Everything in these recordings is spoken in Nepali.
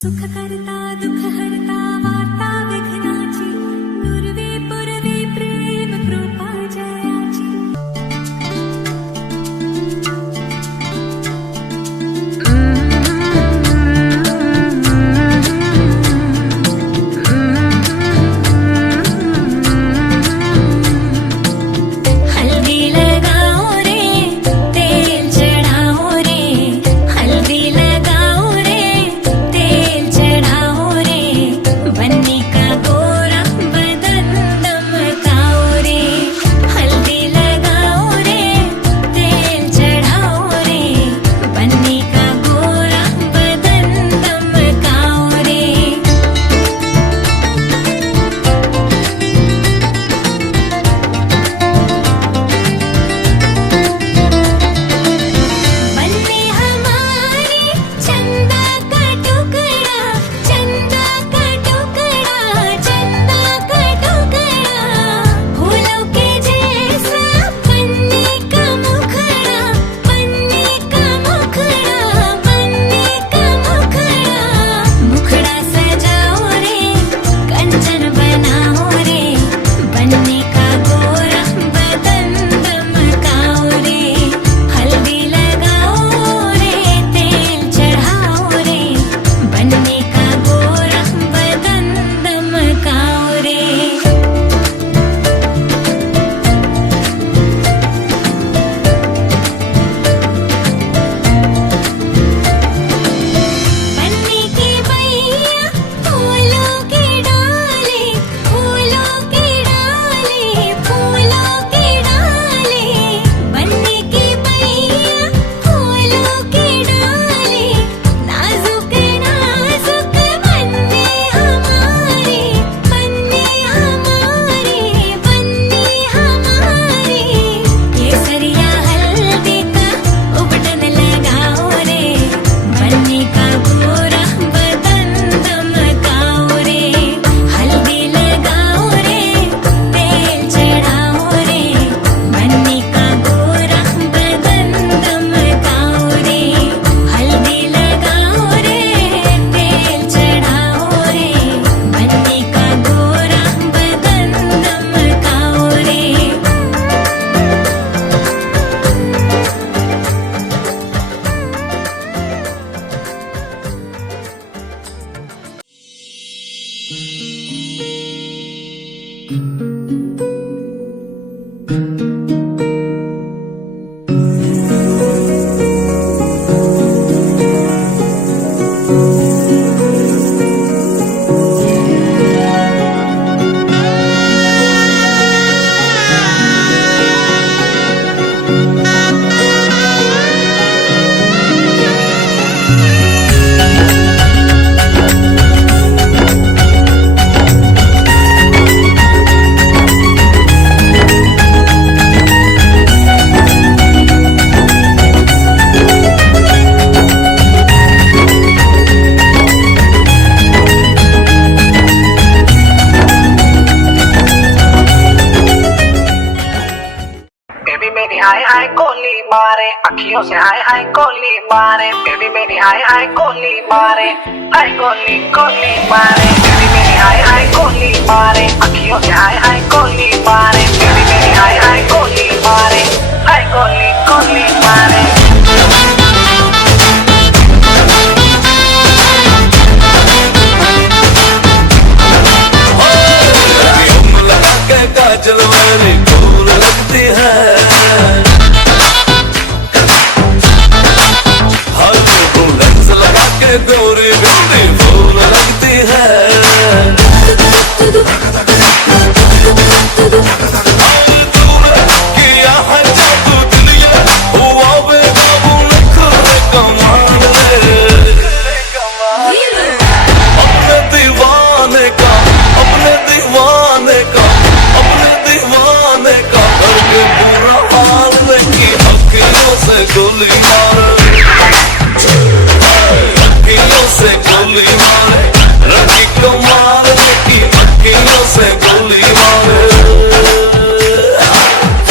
सुख करता दुख हरता वार्ता विघ्नाची नुरवी पुरवी प्रेम कृपा जयाची। हल्दी लगाओ रे तेल चढ़ाओ रे, हल्दी लगाओ रे तेल चढ़ाओ रे, बन्नी का गोरा बदन दमकाओ रे। हल्दी लगाओ रे तेल चढ़ाओ रे, बन्नी का गोरा बदन दमकाओ रे। बन्नी हमारी चंदा का टुकड़ा, चंदा का टुकड़ा, चंदा का टुकड़ा, फूलों के जैसा बन्नी का मुखड़ा, बन्नी का मुखड़ा, बन्नी का मुखड़ा। मुखड़ा सजाओ रे कंचन बनाओ रे, बन्नी का गोरा बदन दमकाओ रे। हल्दी लगाओ रे तेल चढ़ाओ रे, बन्नी का गोरा बदन दमकाओ रे। बन्नी की बैया फूलों की डाली, फूलों की डाली, फूलों की डाली। बन्नी की बैया फूलों की डाली, नाजुक नाजुक बन्नी हमारी, बन्नी हमारी, बन्नी हमारी। केसरिया हल्दी का उबटन लगाओ रे, बन्नी का गोरा बदन दमकाओ रे। हल्दी लगाओ रे तेल चढ़ाओ रे, बन्नी का गोरा बदन दमकाओ रे। हल्दी लगाओ रे तेल चढ़ाओ रे, बन्नी का गोरा बदन दमकाओ रे। बेबी मेरी हाय हाय कोली मारे, अखियों से हाय हाय कोली मारे। बेबी मेरी हाय हाय कोली मारे, हाय कोली कोली मारे। बेबी मेरी हाय हाय कोली मारे, अखियों से हाय हाय कोली मारे। बेबी मेरी हाय हाय कोली मारे, हाय कोली कोली मारे। लगा के काजल वाली फूल लगती है, हाथों को लेंस लगा के गोरी गोरी फूल लगती है। तूने किया है जादू दुनिया, हुआ बेकाबू नखरे कमाल रे। अपने दीवाने का, अपने दीवाने का, अपने दीवाने का करके बुरा हाल की अखियों से गोली मारे, अखियों से गोली मारे। रवि कुमार की अखियों से गोली मारे,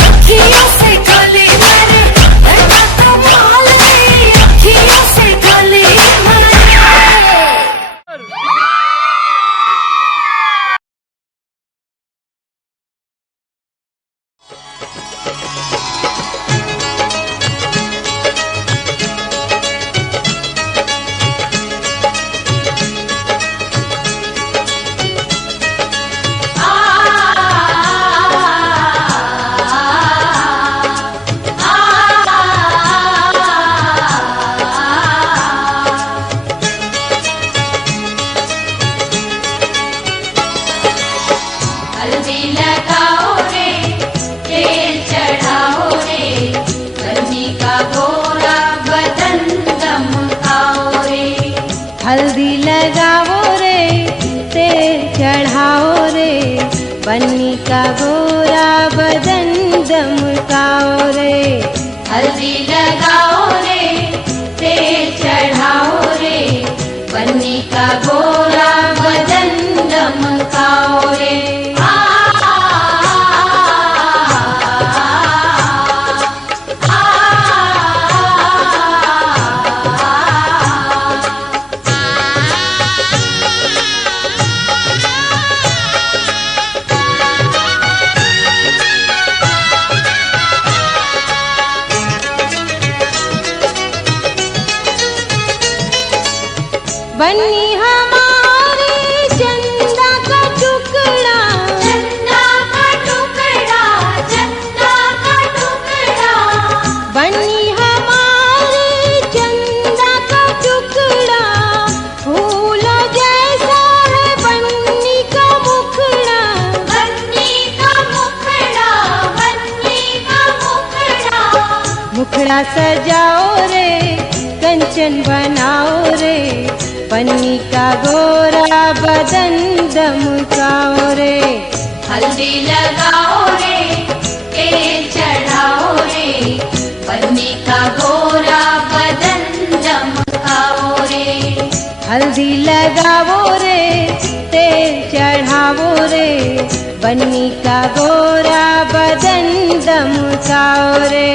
अखियों से गोली मारे, लड़का कमाल रे, अखियों से गोली मारे। लगाओ रे, तेल चढ़ाओ रे, बन्नी का गोरा बदन दमकाओ रे। हल्दी लगाओ रे, तेल चढ़ाओ रे, बन्नी का गोरा बदन दमकाओ रे। बन्नी हमारे चंदा का टुकड़ा, चंदा का टुकड़ा, चंदा का टुकड़ा। बन्नी हमारे चंदा का टुकड़ा, फूल जैसा है बन्नी का मुखड़ा। बन्नी का मुखड़ा, बन्नी का मुखड़ा। मुखड़ा सजाओ रे, कंचन बनाओ रे, बन्नी का गोरा बदन दमकाओ रे। हल्दी लगाओ रे, तेल चढ़ाओ रे, बन्नी का गोरा बदन दमकाओ रे। हल्दी लगाओ रे, तेल चढ़ाओ रे, बन्नी का गोरा बदन दमकाओ रे।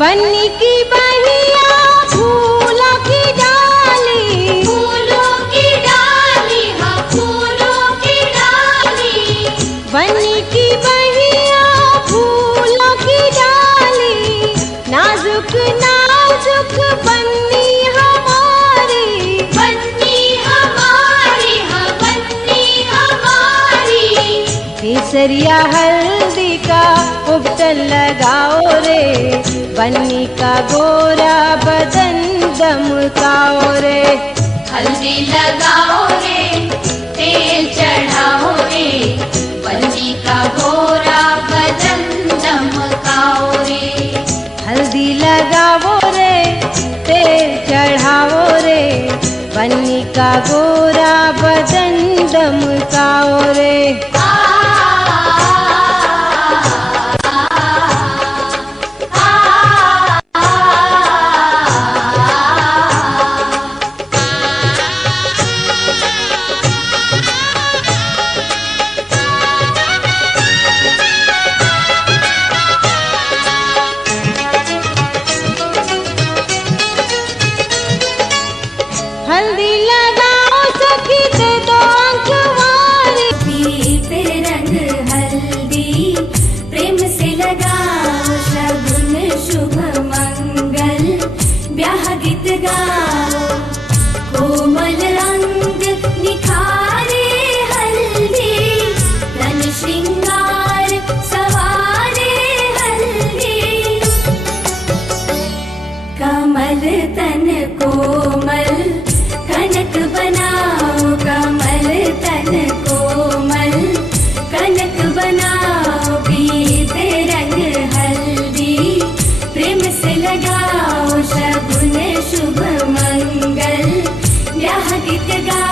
बन्नी की बहिया फूलों की डाली, फूलों की डाली, हाँ फूलों की डाली। बन्नी की बहिया फूलों की डाली, नाजुक नाजुक बन्नी हमारी। बन्नी हमारी, हाँ बन्नी हमारी। केसरिया हल्दी का उबटन लगाओ रे, बन्नी का गोरा बदन दमकाओ रे। हल्दी लगाओ रे, तेल चढ़ाओ रे, बन्नी का गोरा बदन दमकाओ रे। हल्दी लगाओ रे, तेल चढ़ाओ रे, बन्नी का गोरा बदन दमकाओ रे। हल्दी लगाओ सखी ते दो अंकवारी, पीत रंग हल्दी प्रेम से लगाओ, शगुन शुभ मंगल ब्याह गीत गाओ। कोमल अंग निखारे हल्दी, तन श्रृंगार सवारे हल्दी। कमल तन कोमल कनक बनाओ, कमल तन कोमल कनक बनाओ। पीत रंग हल्दी प्रेम से लगाओ, शगुन शुभ मंगल ब्याह गीत गाओ।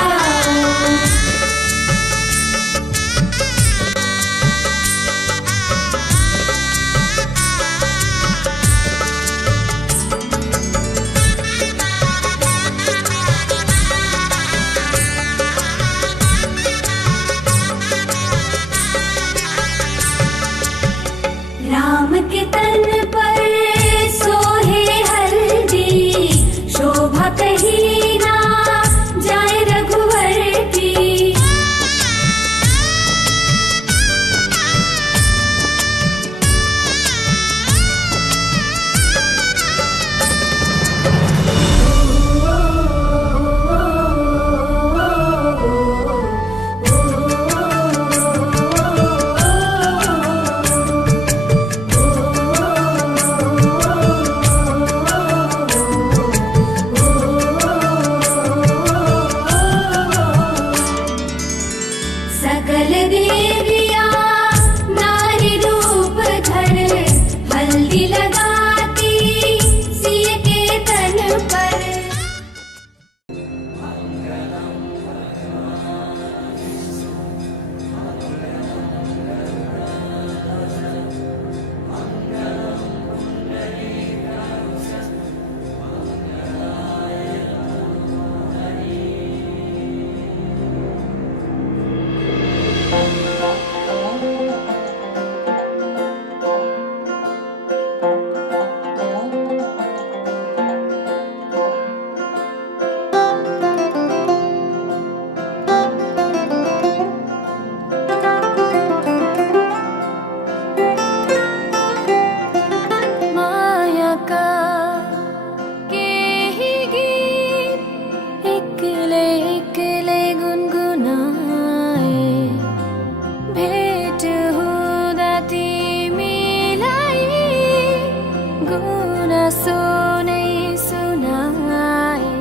पर माया का केही गीत एक्लै एक्लै गुनगुनाए भेट हुँदा तिमीलाई गुनासो नै सुनाए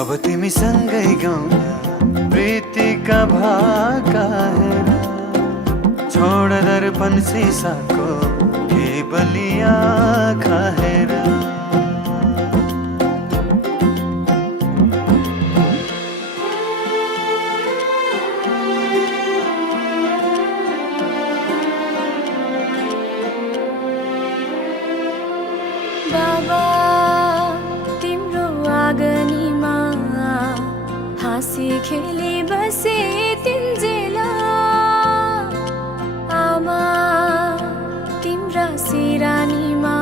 अब तिमी सँगै गाउँ प्रीतिका भाका हेर छोड दर्पण सिसाको केवली आँखा हेर बाबा तिम्रो आँगनीमा हाँसी खेली बसे तिन्जेला आमा तिम्रा सिरानीमा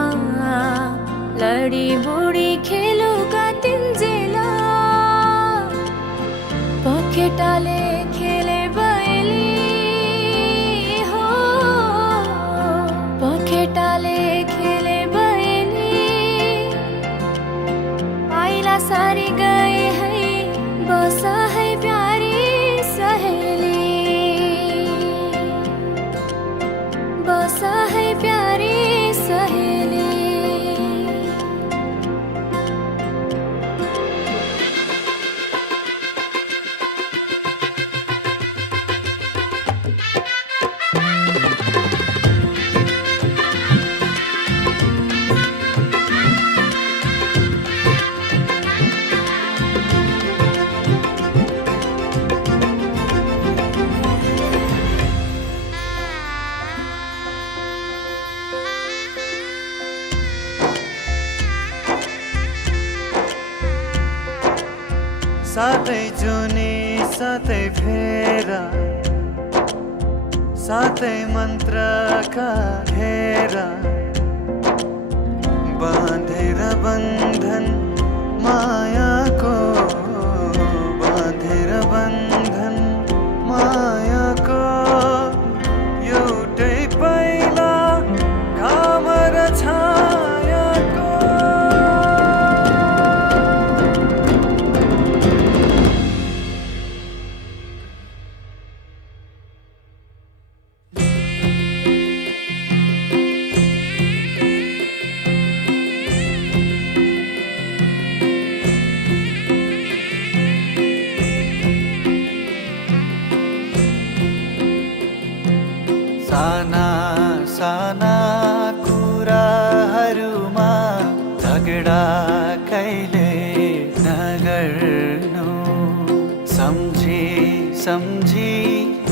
लडी बुढी खेलुका तिन्जेला पखेटाले खेले बैली हो पखेटाले खेले बैली आइला सारी गए है बसा है प्यारी सहेली बसा है प्यारी सहेली साथै जुनी साथै फेरा साथै मन्त्रका घेरा बाँधेर बन्धन मायाको बाँधेर बन्धन मायाको एउटै पाइला घाम र छायाको साना साना कुराहरूमा झगडा कहिले नगर्नु सम्झी सम्झी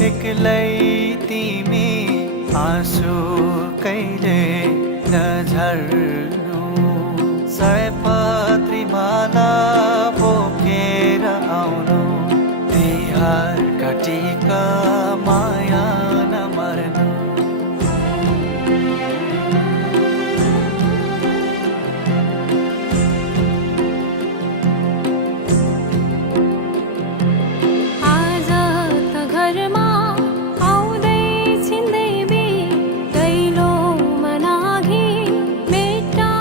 एक्लै तिमी आँसु कहिले नझर्नु सयपत्री माला बोकेर आउनु तिहार घटीका माया नमर्नु आज त घरमा आउँदै छिन्दै बे दैलो मनाघि मेटा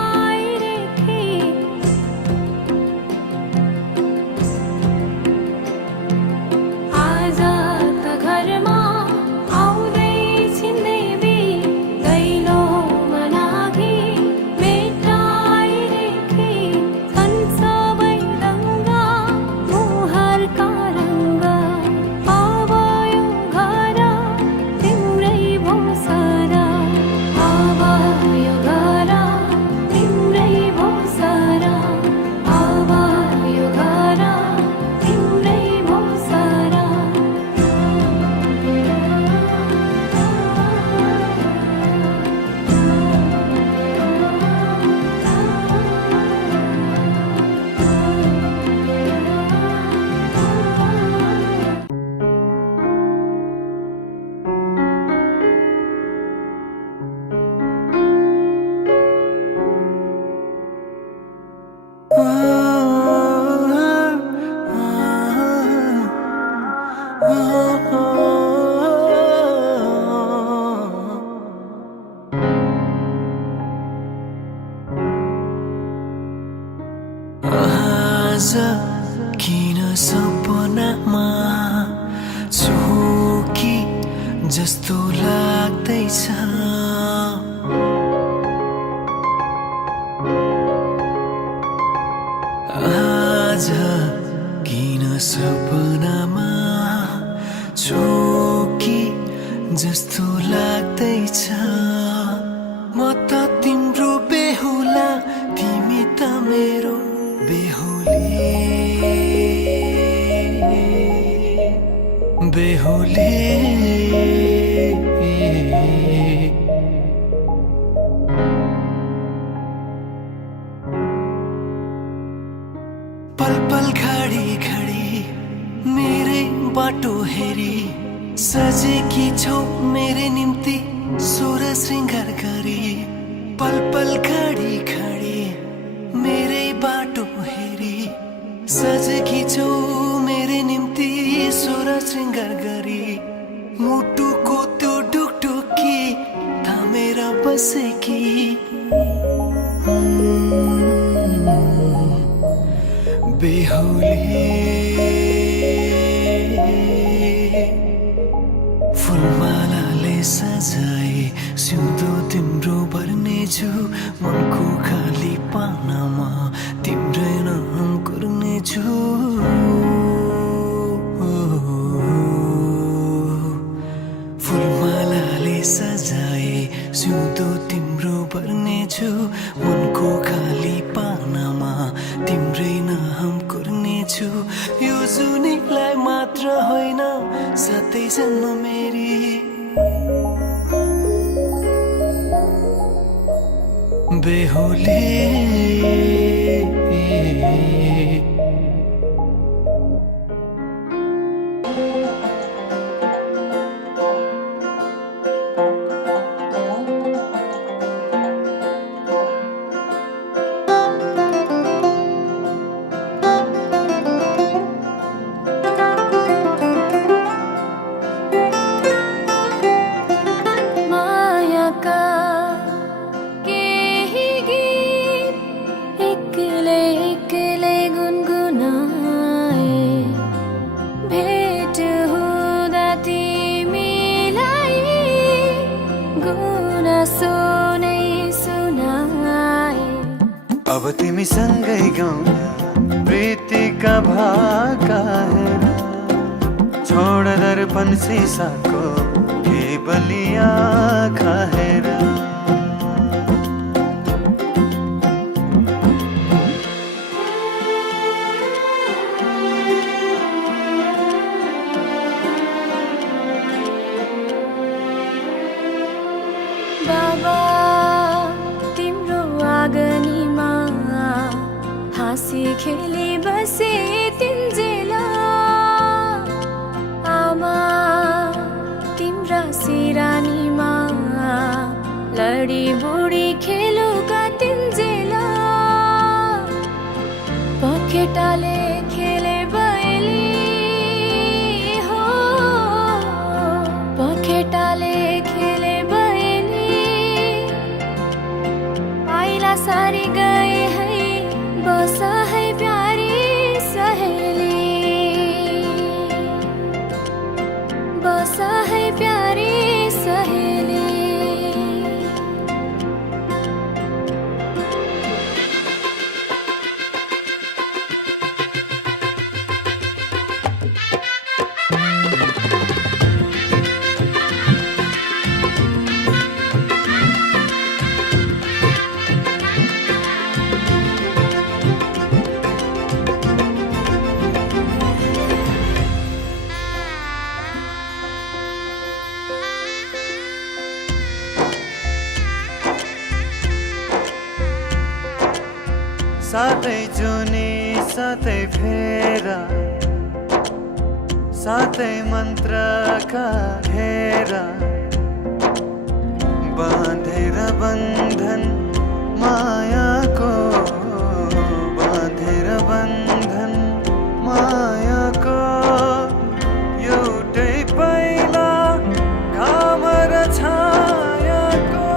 आज किन सपनामा छु कि जस्तो लाग्दैछ आज किन सपनामा छु कि जस्तो लाग्दैछ म त तिम्रो बेहुला तिमी त मेरो बेहुली बेहुली पल पल घडी घडी मेरै बाटो हेरी सजेकी छौ मेरे निम्ति सोर श्रृङ्गार गरी पल पल घडी घडी मेरै बाटो हेरी सजेकी छौ मेरे निम्ति सोर श्रृङ्गार गरी मुटुको त्यो ढुकढुकी थामेर बसेकी बेहुली फुलमालाले सजाए सिउँदो तिम्रो भर्नेछु मनको खाली पानामा तिम्रै नाम गर्नेछु फुलमालाले सजाए सिउँदो तिम्रो भर्नेछु मनको खाली पानामा तिम्रै नाम गर्नेछु यो जुनीलाई मात्र होइन साथै जन्म मेरी बेहुली मायाका केही गीत एक्लै एक्लै गुनगुनाए भेट हुँदा तिमीलाई गुनासो नै सुनाए अब तिमी सँगै गाउँ प्रीतिका भाका हेर छोड दर्पण सिसाको केवली आँखा हेर बाबा तिम्रो आँगनीमा हाँसी खेली बसे तिन्जेला आमा तिम्रा सिरानीमा लडी बुढी खेलुका तिन्जेला पखेटाले खेले बैली हो पखेटाले खेले बैली आइला सारी गए है बसा है प्यारी सहेली बसा है प्यारी सहेली साथै जुनी साथै फेरा साथै मन्त्रका घेरा बाँधेर बन्धन मायाको बाँधेर बन्धन मायाको एउटै पाइला घाम र छायाको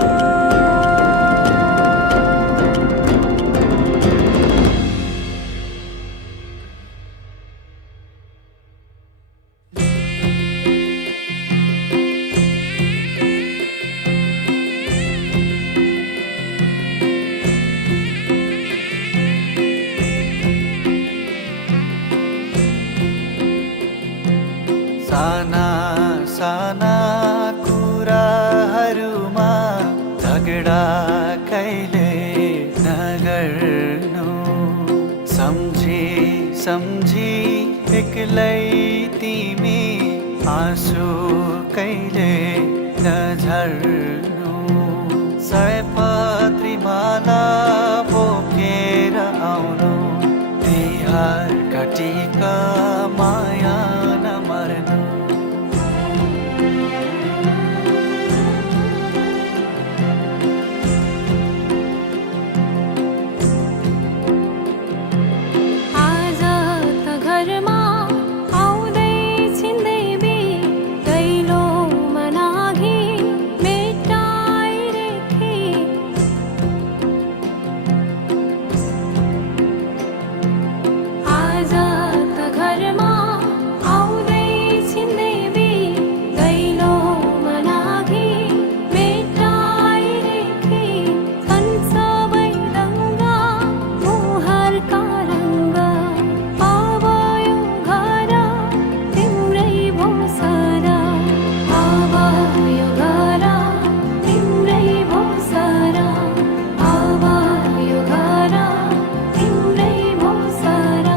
साना कुराहरूमा झगडा कहिले नगर्नु सम्झी सम्झी एक्लै तिमी आँसु कहिले नझर्नु सयपत्री माला बोकेर आउनु तिहार काटिका माया नमर्नु आज त घरमा आउँदै छिन्दै बे दैलोमा नाघी मेटाइरेखे आज त घरमा आउँदै छिन्दै बे दैलोमा नाघी मेटाइरेखे छन् सबै रङ्गा मुहारका रङ्ग अब यो घर तिम्रै भोसरा अब यो घर तिम्रै भोसरा अब यो घर तिम्रै भोसरा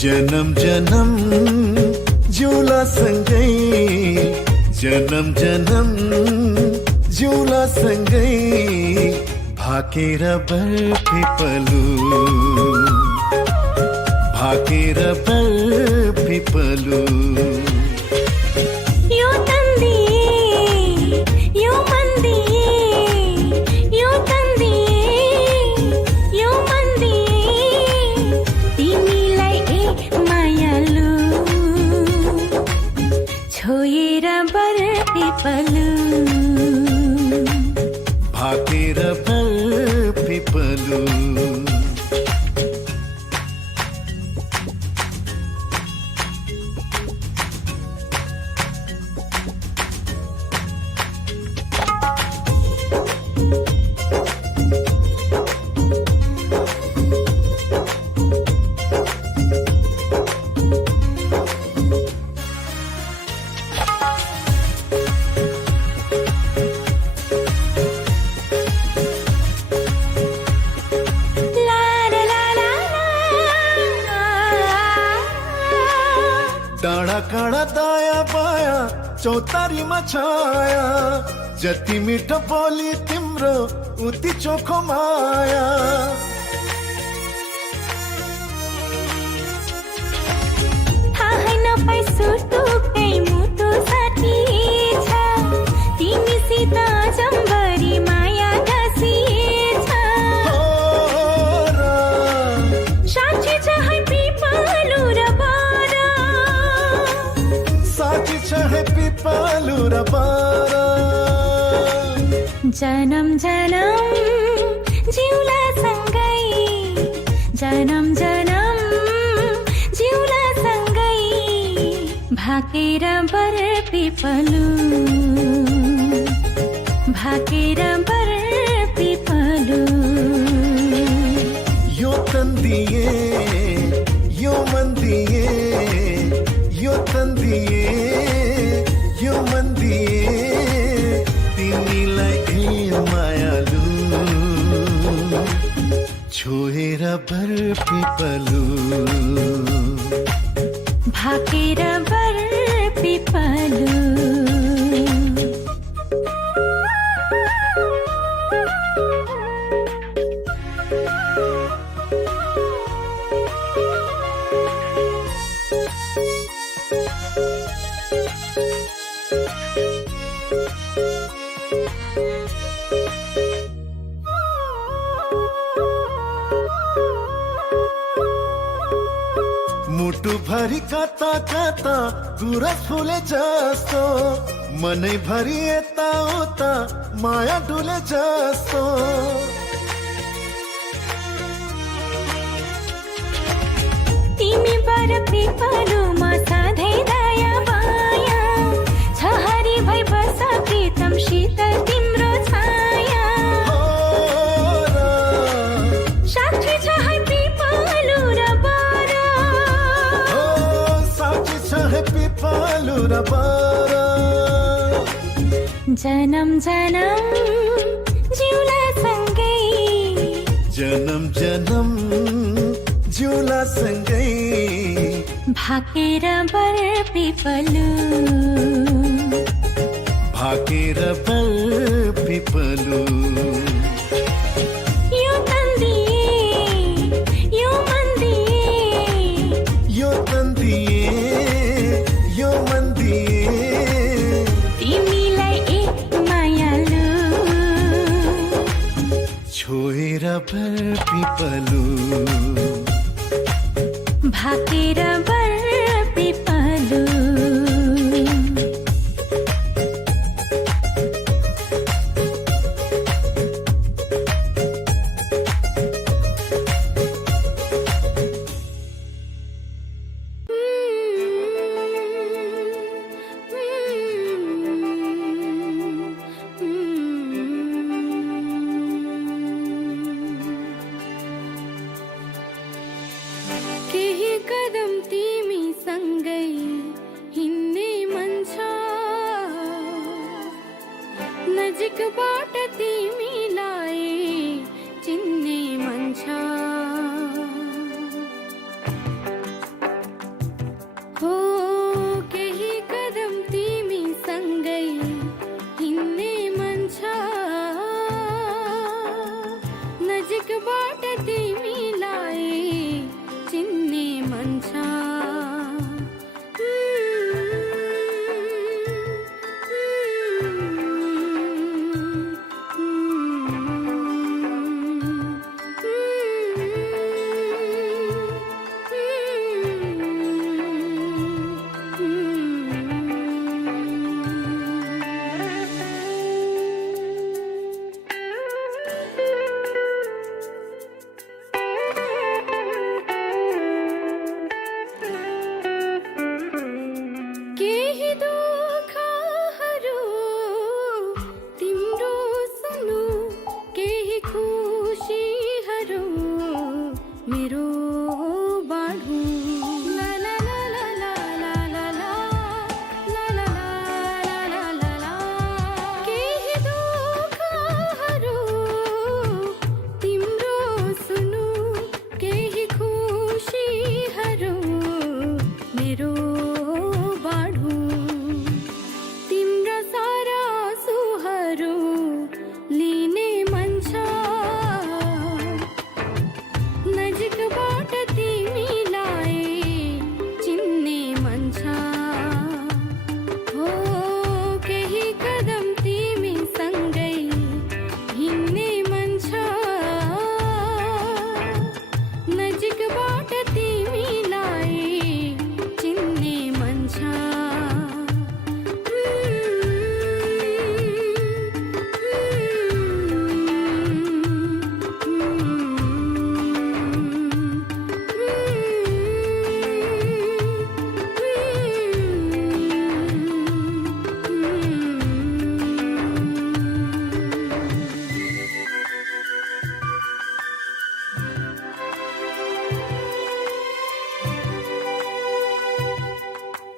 जन्म जन्म जिउला सँगै जन्म जन्म जिउला सँगै भाकेर बरपिपलु भाकेर बरपिपलु यो तन्दी यो मन्दी यो तन्दी यो मन्दी तिमीलाई ए मायालु छोएर बरपिपलु भाकेर बरपिपलु डाँडा काँडा दायाँ बायाँ चौतारीमा छाया जति मिठो बोली तिम्रो उति चोखो माया थाहै नपाई सुटुकै मुटु साथी छ तिमीसित जम्बरी माया घसिछ साँच्ची छ है पिपलु र बारा साँच्ची छ है पिपलु र बारा जन्म जन्म जिउला सँगै जन्म जन्म जिउला सँगै भाकेर बरपिपलु भाकेर बरपिपलु यो तन्दिए यो मन्दिए यो तन्दिए यो मन्दिए तिमीलाई ए मायालु छोएर बरपिपलु भाकेर बरपिपलु जाता जाता दूरच फुले जस्तो मनैभरि यताउता माया डुले जस्तो तिमी बर पिपलुमा सधैँ दया माया छ हरि भई बस प्रीतम शीतल तिम्रो छाया साक्षी छ है पिपलु र बर साक्षी छ है पिपलु र बर जन्म जन्म जिउला सँगै जन्म जन्म जिउला सँगै भाकेर बर पिपलु भाकेर बर पिपलु यो तन्दिए यो मन्दिए यो तन्दिए यो मन्दिए तिमीलाई एक मायालु छोएर बर पिपलु भाकेर बर पिपलु केही कदम तिमी सँगै हिँड्ने मन छ नजिकबाट तिमीलाई चिन्ने मन छ हो केही कदम तिमी सँगै हिँड्ने मन छ नजिकबाट तिमीलाई चिन्ने मन छ केही दुःखहरू तिम्रो सुनु केही खुसीहरू मेरो बाँडु ला ला ला ला ला ला ला ला ला ला ला ला ला केही दुःखहरू तिम्रो सुनु केही खुसीहरू मेरो बाँडु तिम्रो सारा सुहरू लिने मन छ नजिकबाट तिमीलाई चिन्ने मन छ हो केही कदम तिमी सँगै हिँड्ने मन छ नजिकबाट तिमीलाई चिन्ने मन छ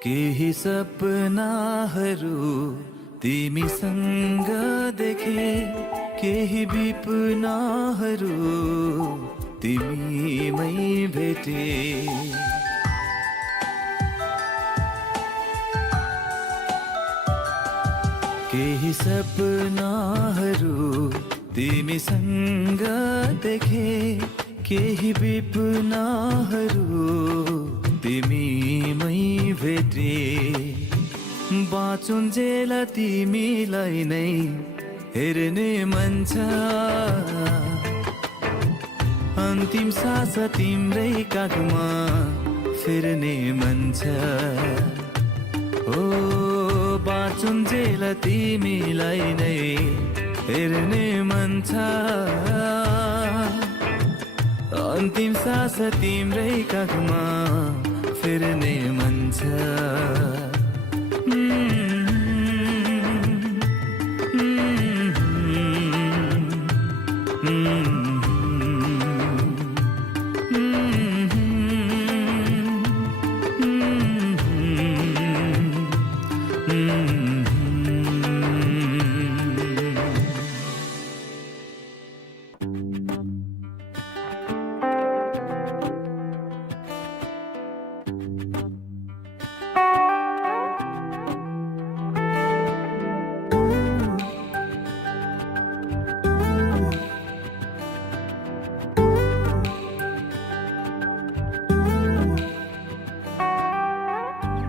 केही सपनाहरू तिमीसँग देखे केही विपनाहरू तिमीमै भेटे केही सपनाहरू तिमीसँग देखे केही विपनाहरू तिमीमै भेटे बाँचुन्जेल तिमीलाई नै हेर्ने मन छ अन्तिम सास तिम्रै काखमा फिर्ने मन छ ओ बाँचुन्जेल तिमीलाई नै हेर्ने मन छ अन्तिम सास तिम्रै काखमा फिर्ने मन छ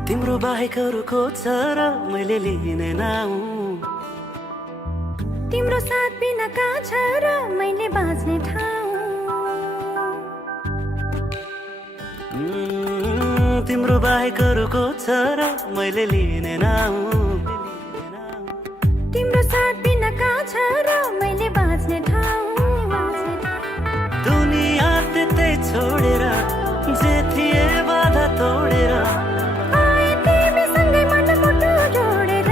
तिम्रो बाहेक अरूको छ र मैले लिने नाउ तिम्रो साथ बिना कहाँ छ र मैले बाँच्ने ठाउँ तिम्रो बाहेक अरूको छ र मैले लिने नाउ तिम्रो साथ बिना कहाँ छ र मैले बाँच्ने ठाउँ दुनिया त्यतै छोडेर जे थिए बाधा तोडेर आए तिमीसँगै मनमुटु जोडेर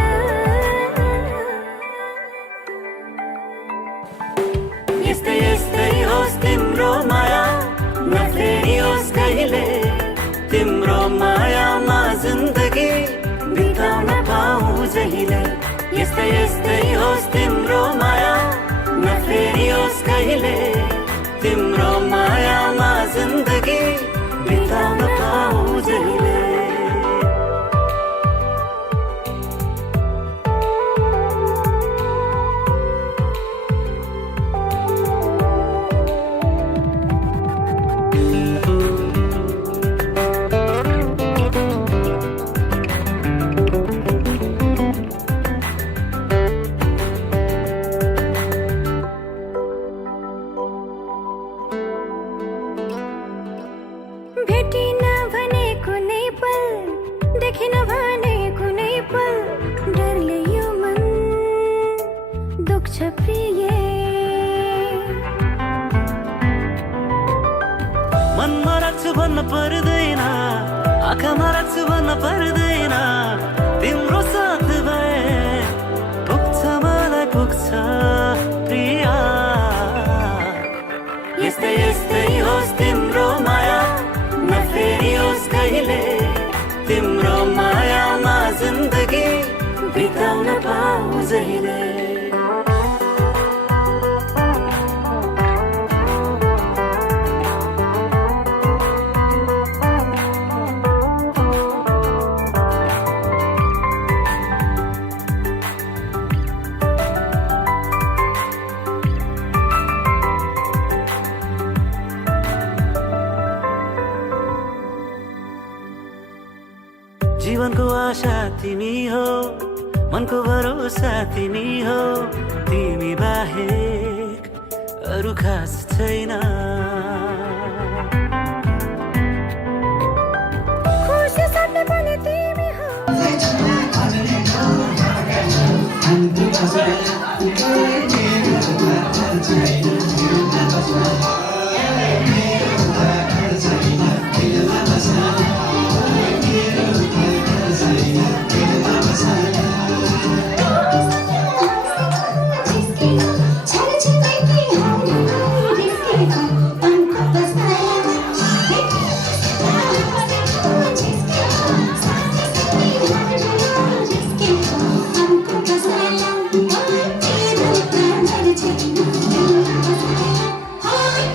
यस्तै यस्तै होस् तिम्रो माया नफेरियोस् कहिले तिम्रो मायामा जिन्दगी बिताउन पाऊँ जहिले यस्तै यस्तै होस् तिम्रो माया नफेरियोस् कहिले तिम्रो मायामा जिन्दगी बिताउन पाऊँ जहिले भेटिन भने कुनै पल देखिन भने कुनै पल डरले यो मन दुख्छ प्रिय मनमा राख्छु भन्न पर्दैन आँखामा राख्छु भन्न पर्दैन तिम्रो साथ भए पुग्छ मलाई पुग्छ प्रिया यस्तै यस्तै होस् तिम्रो माया नफेरियोस् कहिले तिम्रो मायामा जिन्दगी बिताउन पाऊँ जहिले जीवनको आशा तिमी हो मनको भरोसा तिमी हो तिमी बाहेक अरू खास छैन खुसी साथै पनि तिमी हो Hi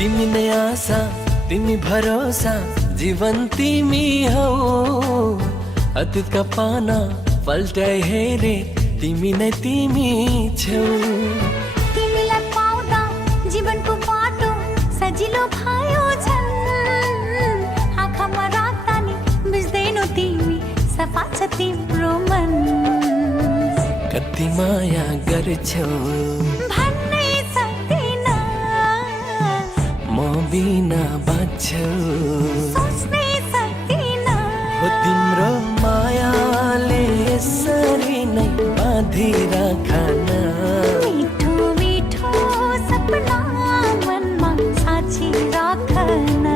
तिमी नै आशा तिमी भरोसा जीवन तिमी हौ अतीतका पाना पल्टाइ हेरे तिमी नै तिमी छौ तिमीलाई पाउँदा जीवनको बाटो सजिलो भयो झन् आँखामा राख्दा नि बुझ्दैनौ तिमी सफा छ तिम्रो मन कति माया गर्छौ भन्नै सक्दिन म बिना बाँच्छौ सोच्नै सक्दिन हो तिम्रो मायाले यसरी नै बाँधिराखन मिठो मिठो सपना मनमा साँची राखन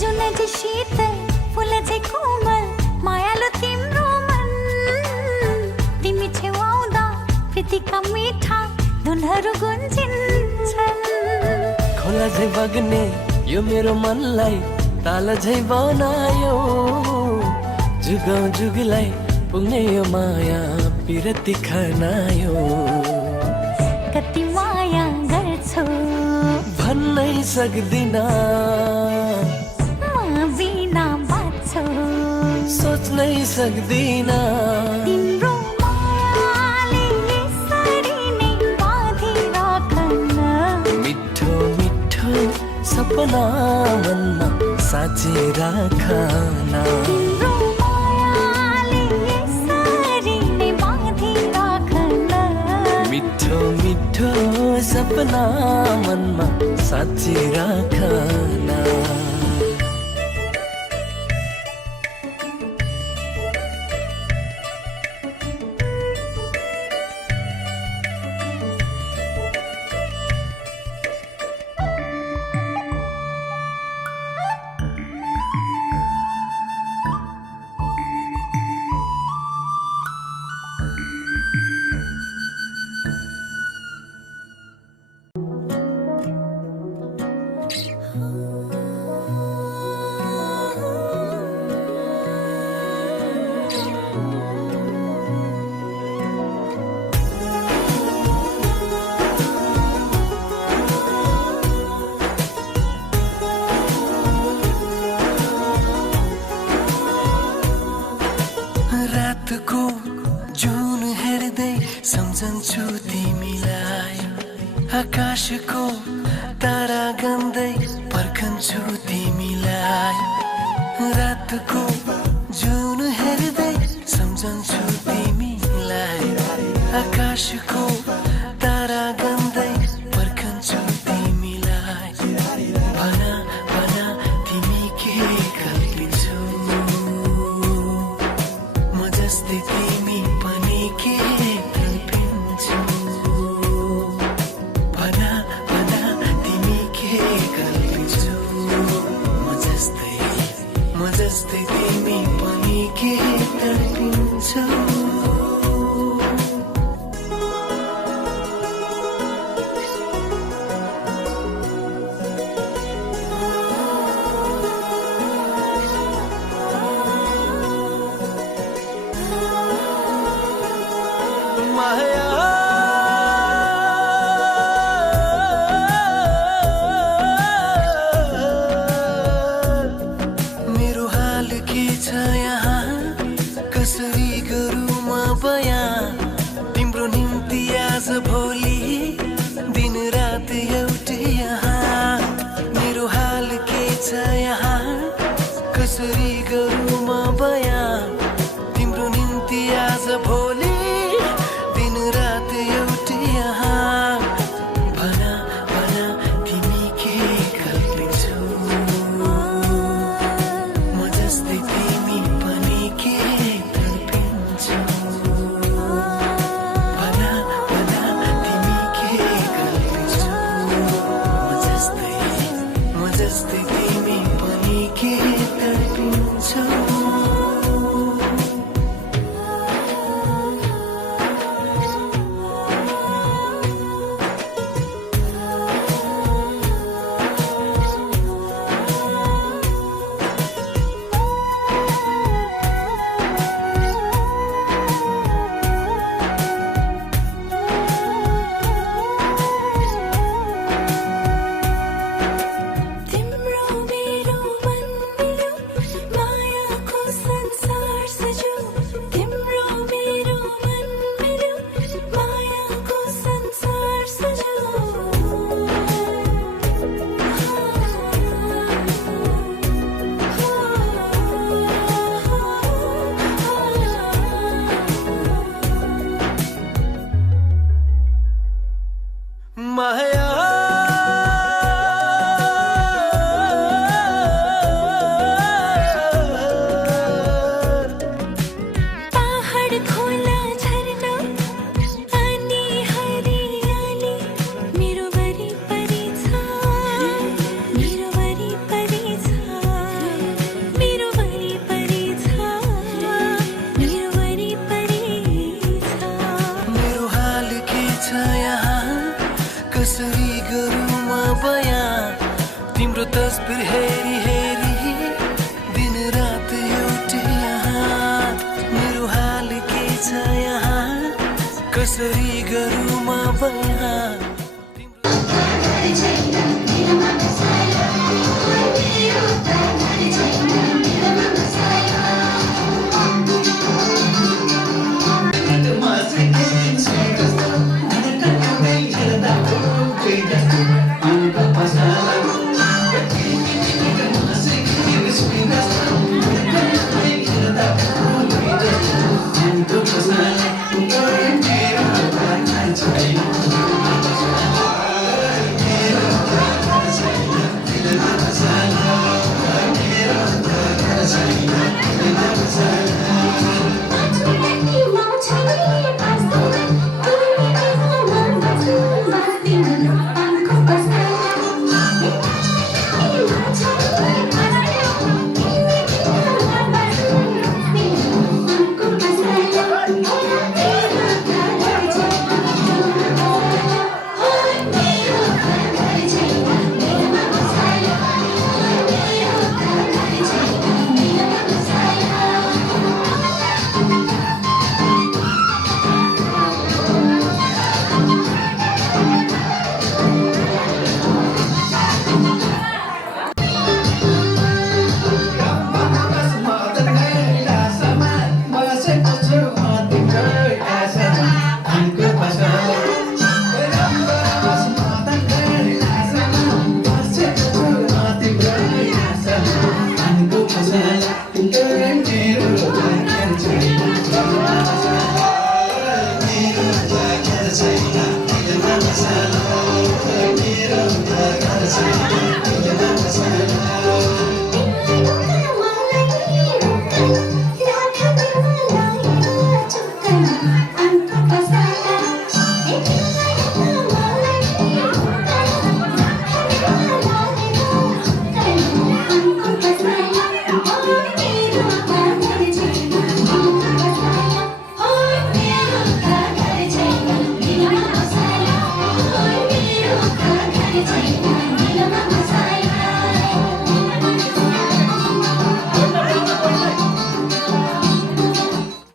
जुन चाहिँ शीतल फुल चाहिँ कोमल मायालु तिम्रो मन तिमी छेउ आउँदा प्रीतिका मिठा धुनहरू गुन्जिन्छन् खोला झै बग्ने यो मेरो मनलाई ताल झै बनायो जुगौँ जुगलाई पुग्ने यो माया पिरती खनायो कति माया गर्छौ भन्नै सक्दिन म बिना बाँच्छौ सोच्नै सक्दिन तिम्रो मायाले यसरी नै बाँधिराखन मिठो मिठो सपना मनमा साँची राखन तिम्रो मायाले यसरी नै बाँधिराखन मिठो मिठो सपना मनमा साँची राखन रातको जुन हेर्दै सम्झन्छु तिमीलाई आकाशको तारा गन्दै पर्खन्छु तिमीलाई रातको जुन हेर्दै सम्झन्छु तिमीलाई आकाशको तारा गन्दै पर्खन्छु तिमीलाई भन भन तिमी के कल्पिन्छौ म जस्तै तिमी पनि के कल्पिन्छौ भन भन तिमी के कल्पिन्छौ म जस्तै तिमी पनि के कल्पिन्छौ माया मेरो हाल के छ यहाँ कसरी गरौँ म बयाँ तिम्रो निम्ति आज भोलि दिन रात एउटै यहाँ मेरो हाल के छ यहाँ कसरी गरौँ म बयाँ तिम्रो निम्ति आज भोलि दिन रात एउटै यहाँ भन भन तिमी के कल्पिन्छौ म जस्तै तिमी पनि के कल्पिन्छौ भन भन तिमी के कल्पिन्छौ माया पहाड खोला झरना अनि हरियाली मेरो वरिपरि छ मेरो वरिपरि छ मेरो वरिपरि छ मेरो वरिपरि छ मेरो हाल के छ यहाँ कसरी गरौँ म बयाँ तिम्रो तस्बिर हेरी हेरी दिन रात एउटै यहाँ मेरो हाल के छ यहाँ कसरी गरौँ म बयाँ